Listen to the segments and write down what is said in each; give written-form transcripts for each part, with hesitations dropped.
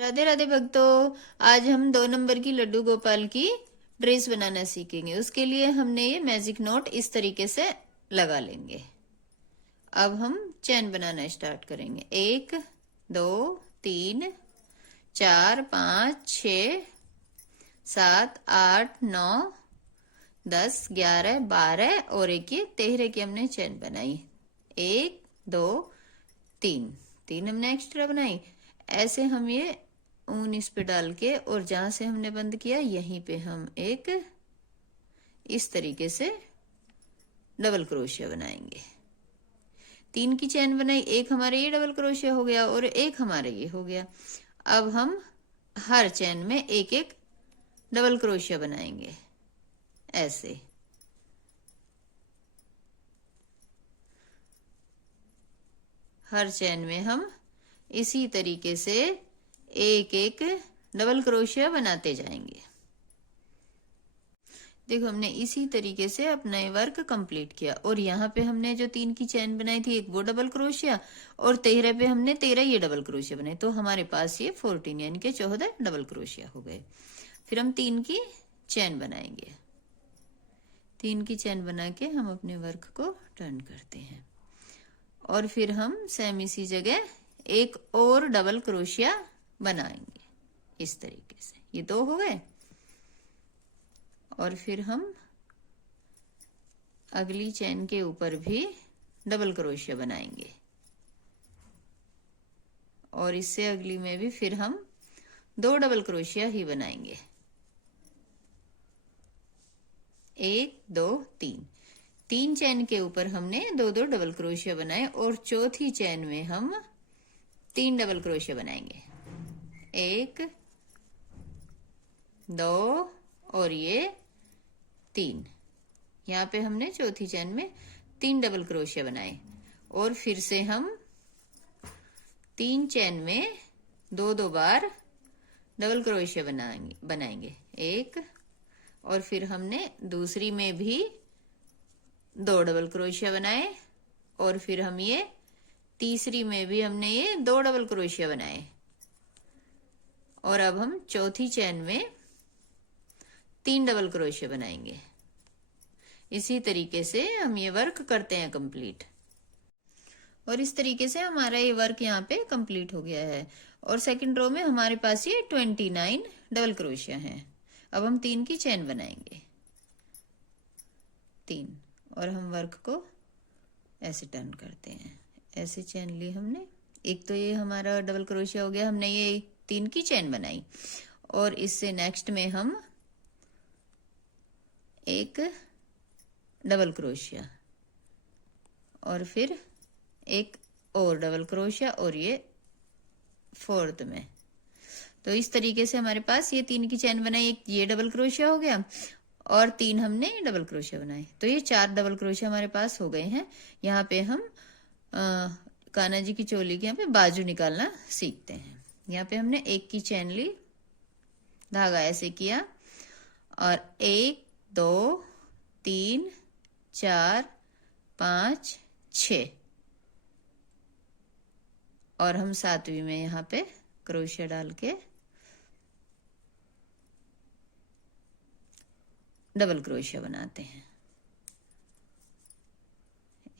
राधे राधे भक्तों। आज हम 2 नंबर की लड्डू गोपाल की ड्रेस बनाना सीखेंगे। उसके लिए हमने ये मैजिक नोट इस तरीके से लगा लेंगे। अब हम चैन बनाना स्टार्ट करेंगे। 1 2 3 4 5 6 7 8 9 10 11 12 और एक ये 13 की हमने चैन बनाई। 1 2 3 3 हमने एक्स्ट्रा बनाई। ऐसे हम ये ऊन इस पे डाल के और जहां से हमने बंद किया यहीं पे हम एक इस तरीके से डबल क्रोशिया बनाएंगे। 3 की चैन बनाई, एक हमारे ये डबल क्रोशिया हो गया और एक हमारे ये हो गया। अब हम हर चैन में एक एक डबल क्रोशिया बनाएंगे ऐसे। हर चैन में हम इसी तरीके से एक एक डबल क्रोशिया बनाते जाएंगे। देखो हमने इसी तरीके से अपना ये वर्क कंप्लीट किया और यहाँ पे हमने जो 3 की चैन बनाई थी एक वो डबल क्रोशिया और 13 पे हमने 13 ये डबल क्रोशिया बनाए, तो हमारे पास ये 14 यानी कि 14 डबल क्रोशिया हो गए। फिर हम 3 की चैन बनाएंगे। 3 की चैन बना के हम अपने वर्क को टर्न करते हैं और फिर हम सेम इसी जगह एक और डबल क्रोशिया बनाएंगे इस तरीके से। ये 2 हो गए और फिर हम अगली चैन के ऊपर भी डबल क्रोशिया बनाएंगे और इससे अगली में भी फिर हम 2 डबल क्रोशिया ही बनाएंगे। 1 2 3 3 चैन के ऊपर हमने 2 डबल क्रोशिया बनाए और चौथी चैन में हम 3 डबल क्रोशिया बनाएंगे। 1 2 और ये 3। यहाँ पे हमने चौथी चैन में 3 डबल क्रोशिया बनाए और फिर से हम 3 चैन में 2 बार डबल क्रोशिया बनाएंगे 1 और फिर हमने दूसरी में भी 2 डबल क्रोशिया बनाए और फिर हम ये तीसरी में भी हमने ये 2 डबल क्रोशिया बनाए और अब हम चौथी चैन में 3 डबल क्रोशिया बनाएंगे। इसी तरीके से हम ये वर्क करते हैं कंप्लीट और इस तरीके से हमारा ये वर्क यहाँ पे कंप्लीट हो गया है और सेकंड रो में हमारे पास ये 29 डबल क्रोशिया हैं। अब हम 3 की चैन बनाएंगे 3 और हम वर्क को ऐसे टर्न करते हैं। ऐसे चैन ली हमने, एक तो ये हमारा डबल क्रोशिया हो गया, हमने ये 3 की चैन बनाई और इससे नेक्स्ट में हम एक डबल क्रोशिया और फिर एक और डबल क्रोशिया और ये 4th में। तो इस तरीके से हमारे पास ये 3 की चैन बनाई, एक ये डबल क्रोशिया हो गया और 3 हमने डबल क्रोशिया बनाए, तो ये 4 डबल क्रोशिया हमारे पास हो गए हैं। यहाँ पे हम कान्हा जी की चोली के यहाँ पे बाजू निकालना सीखते हैं। यहाँ पे हमने 1 की चैन ली, धागा ऐसे किया और 1 2 3 4 5 6 और हम 7वीं में यहाँ पे क्रोशिया डाल के डबल क्रोशिया बनाते हैं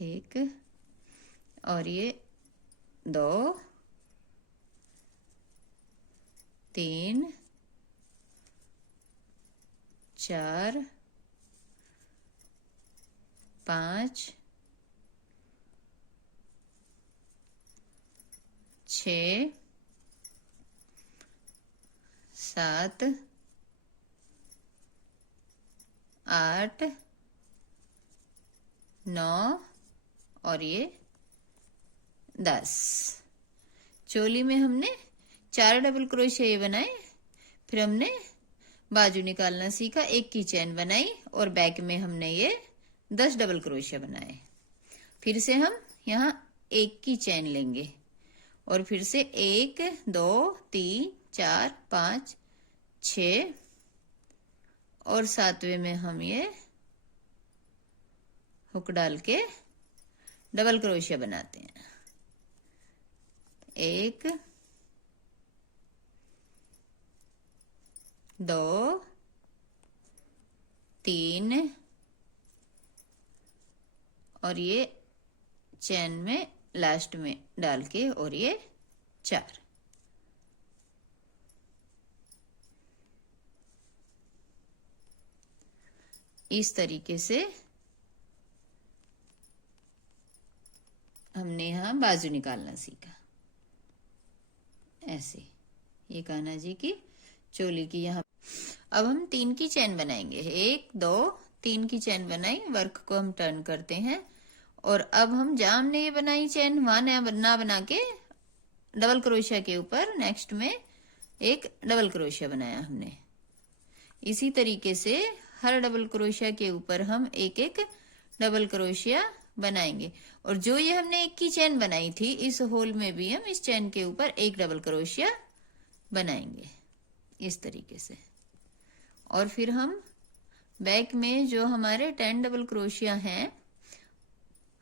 1 और ये 2 3 4 5 6 7 8 9 और ये 10। चोली में हमने 4 डबल क्रोशिया ये बनाए, फिर हमने बाजू निकालना सीखा, 1 की चैन बनाई और बैक में हमने ये 10 डबल क्रोशिया बनाए। फिर से हम यहाँ 1 की चैन लेंगे और फिर से 1 2 3 4 5 6 और 7वें में हम ये हुक डाल के डबल क्रोशिया बनाते हैं। 1 2 3 और ये चैन में लास्ट में डाल के और ये 4। इस तरीके से हमने यहाँ बाजू निकालना सीखा। ऐसे ये कान्हा जी की चोली की यहाँ। अब हम 3 की चैन बनाएंगे। 1 2 3 की चैन बनाई, वर्क को हम टर्न करते हैं और अब हम जहां हमने ये बनाई चैन वहां ना बना के डबल क्रोशिया के ऊपर नेक्स्ट में एक डबल क्रोशिया बनाया हमने। इसी तरीके से हर डबल क्रोशिया के ऊपर हम एक एक डबल क्रोशिया बनाएंगे और जो ये हमने 1 की चैन बनाई थी इस होल में भी हम इस चैन के ऊपर एक डबल क्रोशिया बनाएंगे इस तरीके से। और फिर हम बैक में जो हमारे 10 डबल क्रोशिया हैं,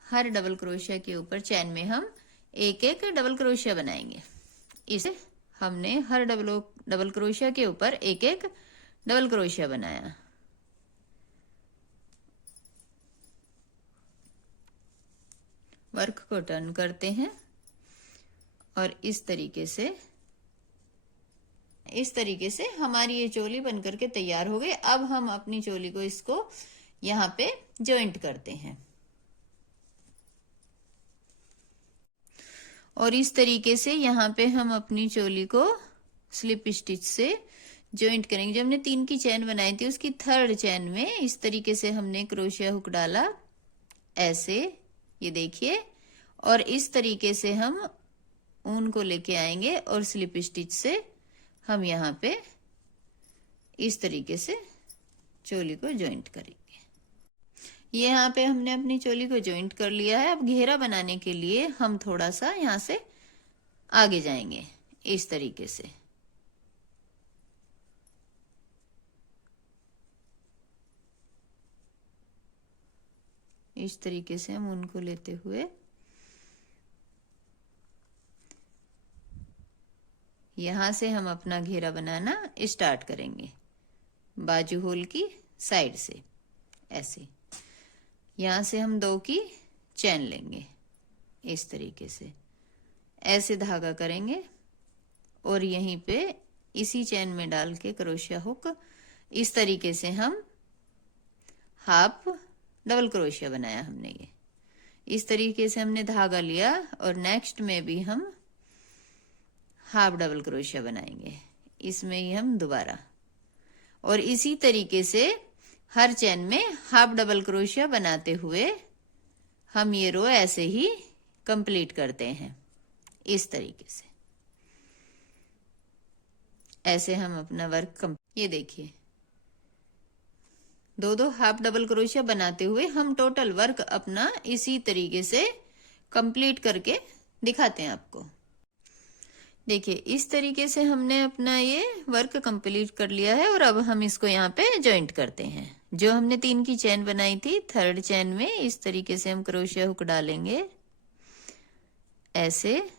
हर डबल क्रोशिया के ऊपर चैन में हम एक एक डबल क्रोशिया बनाएंगे। इसे हमने हर डबल क्रोशिया के ऊपर एक एक डबल क्रोशिया बनाया। वर्क को टर्न करते हैं और इस तरीके से हमारी ये चोली बनकर के तैयार हो गई। अब हम अपनी चोली को इसको यहाँ पे जॉइंट करते हैं और इस तरीके से यहाँ पे हम अपनी चोली को स्लिप स्टिच से जॉइंट करेंगे। जब हमने 3 की चैन बनाई थी उसकी 3rd चैन में इस तरीके से हमने क्रोशिया हुक डाला, ऐसे ये देखिए, और इस तरीके से हम ऊन को लेके आएंगे और स्लिप स्टिच से हम यहाँ पे इस तरीके से चोली को जॉइंट करेंगे। ये यहाँ पे हमने अपनी चोली को जॉइंट कर लिया है। अब घेरा बनाने के लिए हम थोड़ा सा यहाँ से आगे जाएंगे इस तरीके से। इस तरीके से हम उनको लेते हुए यहां से हम अपना घेरा बनाना स्टार्ट करेंगे बाजू होल की साइड से। ऐसे यहां से हम 2 की चैन लेंगे इस तरीके से, ऐसे धागा करेंगे और यहीं पे इसी चैन में डाल के क्रोशिया हुक इस तरीके से हम हाफ डबल क्रोशिया बनाया हमने। ये इस तरीके से हमने धागा लिया और नेक्स्ट में भी हम हाफ डबल क्रोशिया बनाएंगे इसमें ही हम दोबारा, और इसी तरीके से हर चैन में हाफ डबल क्रोशिया बनाते हुए हम ये रो ऐसे ही कंप्लीट करते हैं इस तरीके से। ऐसे हम अपना वर्क ये देखिए 2 हाफ डबल क्रोशिया बनाते हुए हम टोटल वर्क अपना इसी तरीके से कंप्लीट करके दिखाते हैं आपको। देखिए इस तरीके से हमने अपना ये वर्क कंप्लीट कर लिया है और अब हम इसको यहाँ पे जॉइंट करते हैं। जो हमने 3 की चैन बनाई थी 3rd चैन में इस तरीके से हम क्रोशिया हुक डालेंगे ऐसे,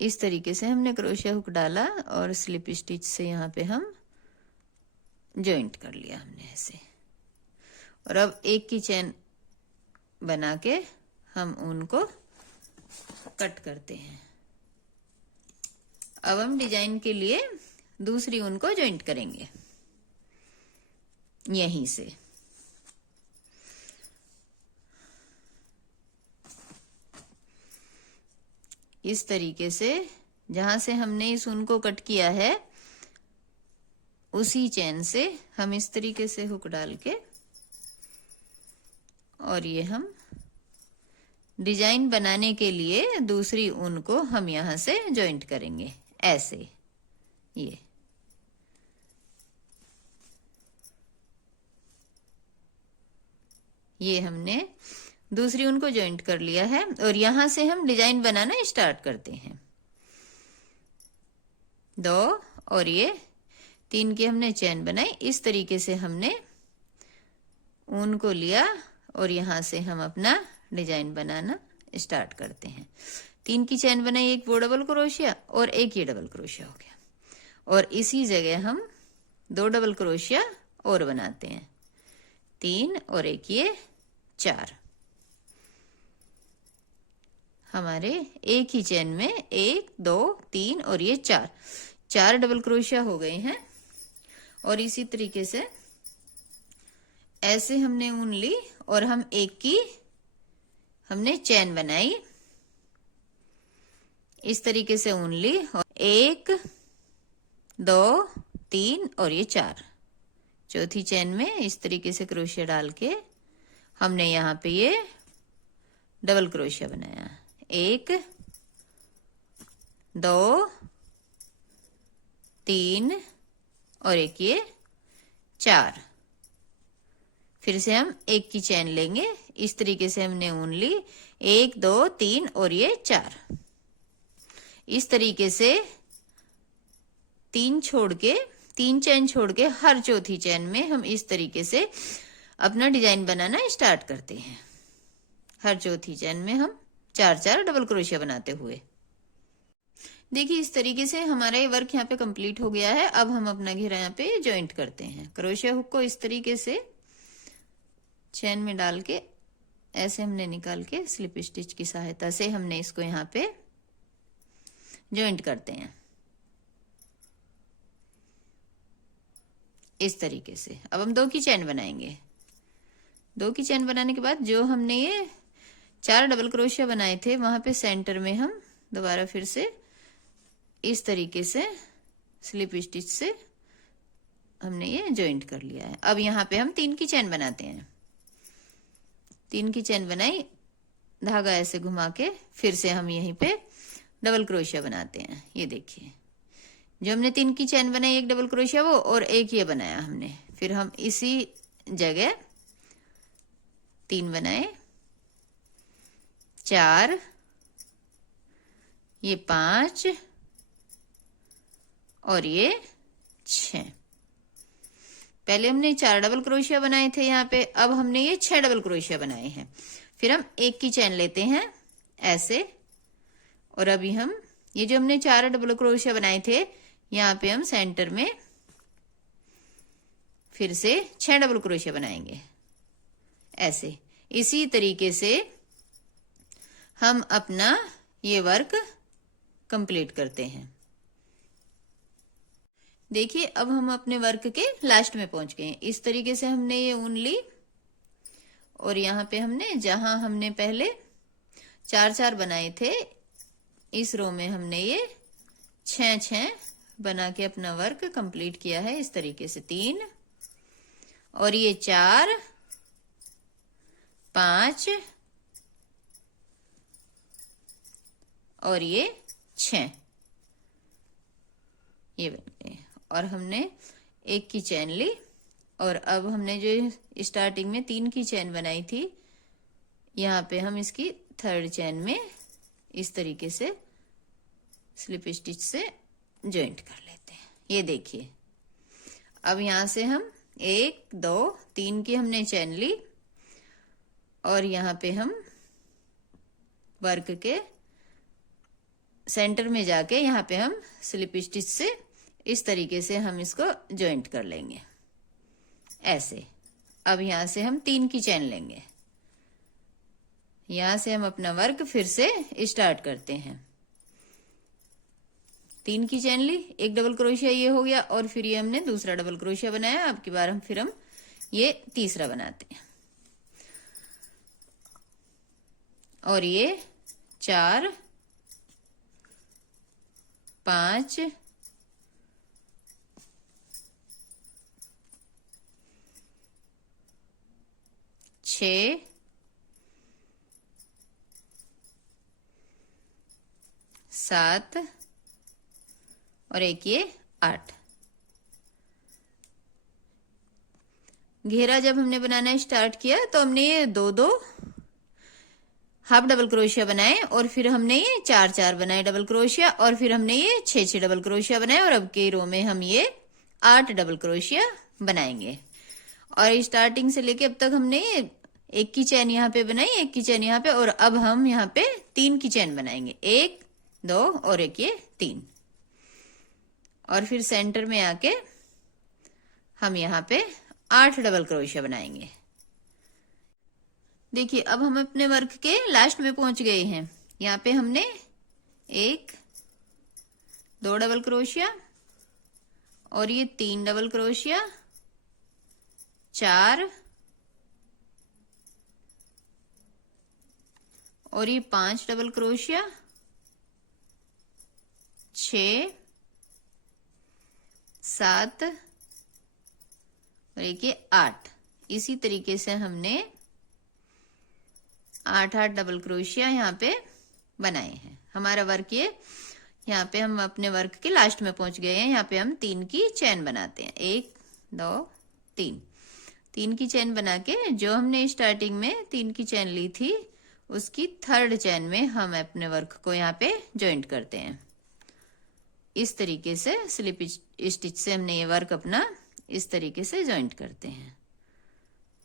इस तरीके से हमने क्रोशिया हुक डाला और स्लिप स्टिच से यहाँ पे हम जॉइंट कर लिया हमने ऐसे। और अब 1 की चैन बना के हम ऊन को कट करते हैं। अब हम डिजाइन के लिए दूसरी ऊन को जॉइंट करेंगे यहीं से। इस तरीके से जहां से हमने इस ऊन को कट किया है उसी चैन से हम इस तरीके से हुक डाल के और ये हम डिजाइन बनाने के लिए दूसरी ऊन को हम यहां से जॉइंट करेंगे ऐसे। ये हमने दूसरी ऊन को जॉइंट कर लिया है और यहां से हम डिजाइन बनाना स्टार्ट करते हैं। 2 और ये 3 की हमने चैन बनाई, इस तरीके से हमने ऊन को लिया और यहां से हम अपना डिजाइन बनाना स्टार्ट करते हैं। 3 की चैन बनाई, एक वो डबल क्रोशिया और एक ये डबल क्रोशिया हो गया। और इसी जगह हम 2 डबल क्रोशिया और बनाते हैं, 3 और एक ये 4। हमारे एक ही चैन में 1 2 3 और ये 4 डबल क्रोशिया हो गए हैं। और इसी तरीके से ऐसे हमने ऊन ली और हम एक की हमने चैन बनाई, इस तरीके से ऊन ली और 1 2 3 और ये 4, चौथी चैन में इस तरीके से क्रोशिया डाल के हमने यहाँ पे ये डबल क्रोशिया बनाया, 1 2 3 और एक ये 4। फिर से हम एक की चैन लेंगे, इस तरीके से हमने ऊन ली, 1 2 3 और ये 4। इस तरीके से 3 चैन छोड़ के हर चौथी चैन में हम इस तरीके से अपना डिजाइन बनाना स्टार्ट करते हैं। हर चौथी चैन में हम 4 डबल क्रोशिया बनाते हुए। देखिए इस तरीके से हमारा ये वर्क यहाँ पे कंप्लीट हो गया है। अब हम अपना घेरा यहाँ पे जॉइंट करते हैं। क्रोशिया हुक को इस तरीके से चैन में डाल के ऐसे हमने निकाल के स्लिप स्टिच की सहायता से हमने इसको यहाँ पे जॉइंट करते हैं इस तरीके से। अब हम 2 की चैन बनाएंगे। 2 की चैन बनाने के बाद जो हमने ये 4 डबल क्रोशिया बनाए थे वहां पे सेंटर में हम दोबारा फिर से इस तरीके से स्लिप स्टिच से हमने ये जॉइंट कर लिया है। अब यहाँ पे हम 3 की चैन बनाते हैं। 3 की चैन बनाई, धागा ऐसे घुमा के फिर से हम यहीं पे डबल क्रोशिया बनाते हैं। ये देखिए जो हमने 3 की चैन बनाई, एक डबल क्रोशिया वो और एक ये बनाया हमने। फिर हम इसी जगह 3 बनाए, 4 ये 5 और ये 6। पहले हमने 4 डबल क्रोशिया बनाए थे यहाँ पे, अब हमने ये 6 डबल क्रोशिया बनाए हैं। फिर हम एक की चैन लेते हैं ऐसे, और अभी हम ये जो हमने 4 डबल क्रोशिया बनाए थे यहाँ पे हम सेंटर में फिर से 6 डबल क्रोशिया बनाएंगे ऐसे। इसी तरीके से हम अपना ये वर्क कंप्लीट करते हैं। देखिए अब हम अपने वर्क के लास्ट में पहुंच गए हैं। इस तरीके से हमने ये ऊन ली और यहाँ पे हमने जहां हमने पहले 4 बनाए थे इस रो में हमने ये 6 बना के अपना वर्क कंप्लीट किया है इस तरीके से। 3 और ये 4 5 और ये 6 ये बन गए। और हमने एक की चैन ली और अब हमने जो स्टार्टिंग में 3 की चैन बनाई थी यहाँ पे हम इसकी 3rd चैन में इस तरीके से स्लिप स्टिच से जॉइंट कर लेते हैं। ये देखिए अब यहां से हम 1 2 3 की हमने चैन ली और यहाँ पे हम वर्क के सेंटर में जाके यहाँ पे हम स्लिप स्टिच से इस तरीके से हम इसको जॉइंट कर लेंगे ऐसे। अब यहां से हम 3 की चैन लेंगे, यहां से हम अपना वर्क फिर से स्टार्ट करते हैं। 3 की चैन ली, एक डबल क्रोशिया ये हो गया और फिर ये हमने दूसरा डबल क्रोशिया बनाया। अब की बार हम ये तीसरा बनाते हैं और ये 4 5 6 7 और एक ये 8। घेरा जब हमने बनाना स्टार्ट किया तो हमने ये 2 हाफ डबल क्रोशिया बनाए और फिर हमने ये 4 बनाए डबल क्रोशिया और फिर हमने ये 6 डबल क्रोशिया बनाए और अब के रो में हम ये 8 डबल क्रोशिया बनाएंगे। और स्टार्टिंग से लेके अब तक हमने एक की चैन यहाँ पे बनाई, एक की चैन यहाँ पे, और अब हम यहाँ पे 3 की चेन बनाएंगे, 1 2 और एक ये 3, और फिर सेंटर में आके हम यहाँ पे 8 डबल क्रोशिया बनाएंगे। देखिए अब हम अपने वर्क के लास्ट में पहुंच गए हैं। यहाँ पे हमने 1 2 डबल क्रोशिया और ये 3 डबल क्रोशिया, 4 और ये 5 डबल क्रोशिया, 6 7 और एक ये 8। इसी तरीके से हमने 8 डबल क्रोशिया यहाँ पे बनाए हैं। हमारा वर्क ये, यहाँ पे हम अपने वर्क के लास्ट में पहुंच गए हैं। यहाँ पे हम 3 की चेन बनाते हैं, 1 2 3 की चेन बना के जो हमने स्टार्टिंग में 3 की चेन ली थी उसकी 3rd चेन में हम अपने वर्क को यहाँ पे ज्वाइंट करते हैं। इस तरीके से स्लिप स्टिच से हमने ये वर्क अपना इस तरीके से ज्वाइंट करते हैं,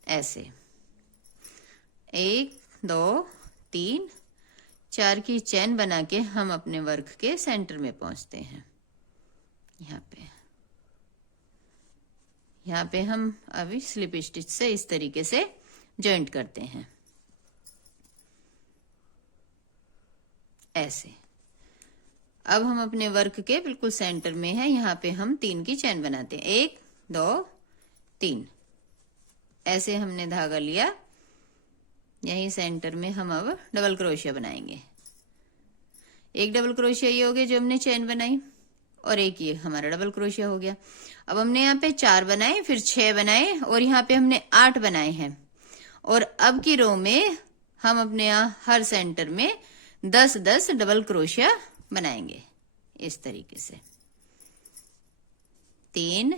ऐसे 1 2 3 4 की चेन बना के हम अपने वर्क के सेंटर में पहुंचते हैं। यहाँ पे हम अभी स्लिप स्टिच से इस तरीके से ज्वाइंट करते हैं, ऐसे। अब हम अपने वर्क के बिल्कुल सेंटर में हैं। यहाँ पे हम 3 की चेन बनाते हैं, 1 2 3, ऐसे हमने धागा लिया। यही सेंटर में हम अब डबल क्रोशिया बनाएंगे। 1 डबल क्रोशिया ये हो गया जो हमने चेन बनाई, और एक ये हमारा डबल क्रोशिया हो गया। अब हमने यहाँ पे 4 बनाए, फिर 6 बनाए और यहाँ पे हमने 8 बनाए हैं। और अब की रो में हम अपने यहाँ हर सेंटर में 10 10 डबल क्रोशिया बनाएंगे, इस तरीके से। 3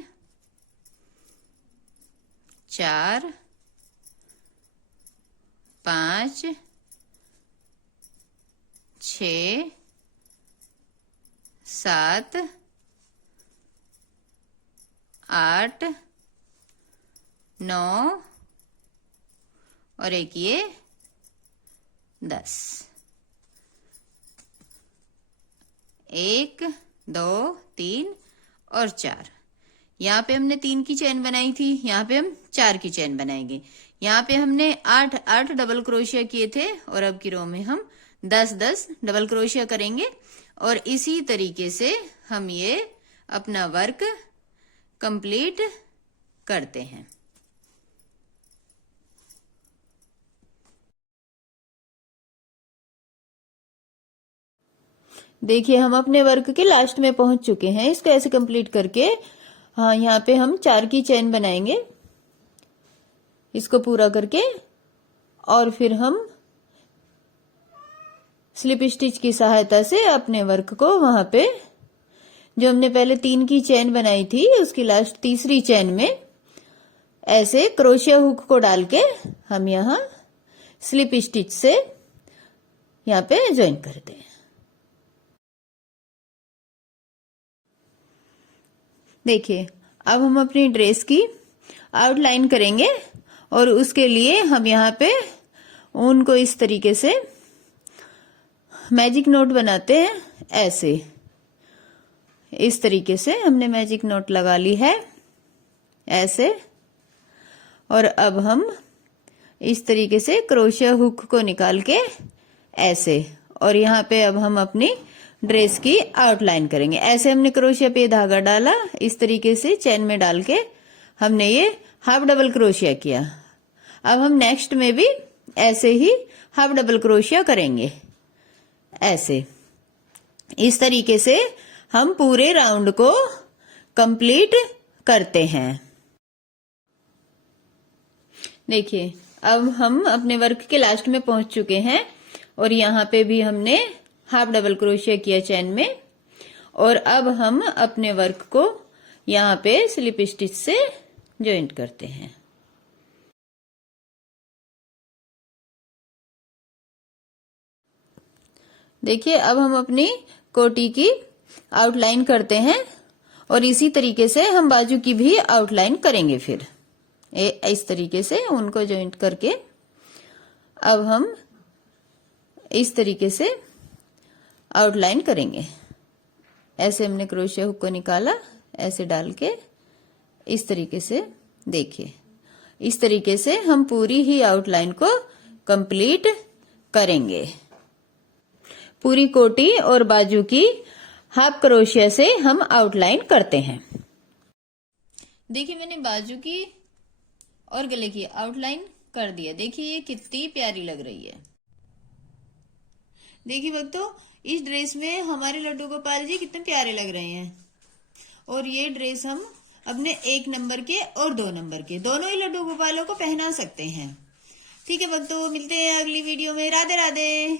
4 5 6 7 8 9 और एक ये 10। 1 2 3 और 4। यहाँ पे हमने 3 की चेन बनाई थी, यहाँ पे हम 4 की चेन बनाएंगे। यहाँ पे हमने 8 डबल क्रोशिया किए थे और अब की रो में हम 10 10 डबल क्रोशिया करेंगे। और इसी तरीके से हम ये अपना वर्क कंप्लीट करते हैं। देखिए हम अपने वर्क के लास्ट में पहुंच चुके हैं। इसको ऐसे कंप्लीट करके, हाँ, यहाँ पे हम 4 की चेन बनाएंगे इसको पूरा करके, और फिर हम स्लिप स्टिच की सहायता से अपने वर्क को वहां पे जो हमने पहले 3 की चेन बनाई थी उसकी लास्ट तीसरी चेन में ऐसे क्रोशिया हुक को डाल के हम यहाँ स्लिप स्टिच से यहाँ पे ज्वाइन करते हैं। देखिए अब हम अपनी ड्रेस की आउटलाइन करेंगे और उसके लिए हम यहाँ पे ऊन को इस तरीके से मैजिक नोट बनाते हैं, ऐसे। इस तरीके से हमने मैजिक नोट लगा ली है, ऐसे। और अब हम इस तरीके से क्रोशिया हुक को निकाल के ऐसे, और यहाँ पे अब हम अपनी ड्रेस की आउटलाइन करेंगे। ऐसे हमने क्रोशिया पे धागा डाला, इस तरीके से चेन में डाल के हमने ये हाफ डबल क्रोशिया किया। अब हम नेक्स्ट में भी ऐसे ही हाफ डबल क्रोशिया करेंगे, ऐसे। इस तरीके से हम पूरे राउंड को कंप्लीट करते हैं। देखिए अब हम अपने वर्क के लास्ट में पहुंच चुके हैं और यहाँ पे भी हमने हाफ डबल क्रोशिया किया चेन में, और अब हम अपने वर्क को यहाँ पे स्लिप स्टिच से ज्वाइंट करते हैं। देखिए अब हम अपनी कोटी की आउटलाइन करते हैं और इसी तरीके से हम बाजू की भी आउटलाइन करेंगे। फिर इस तरीके से उनको ज्वाइंट करके अब हम इस तरीके से आउटलाइन करेंगे। ऐसे हमने क्रोशिया हुक को निकाला, ऐसे डाल के इस तरीके से देखिए, इस तरीके से हम पूरी ही आउटलाइन को कंप्लीट करेंगे। पूरी कोटी और बाजू की हाफ क्रोशिया से हम आउटलाइन करते हैं। देखिए मैंने बाजू की और गले की आउटलाइन कर दिया। देखिए ये कितनी प्यारी लग रही है। देखिए भक्तों, इस ड्रेस में हमारे लड्डू गोपाल जी कितने प्यारे लग रहे हैं। और ये ड्रेस हम अपने 1 नंबर के और 2 नंबर के दोनों ही लड्डू गोपालों को पहना सकते हैं। ठीक है भक्तों, मिलते हैं अगली वीडियो में। राधे राधे।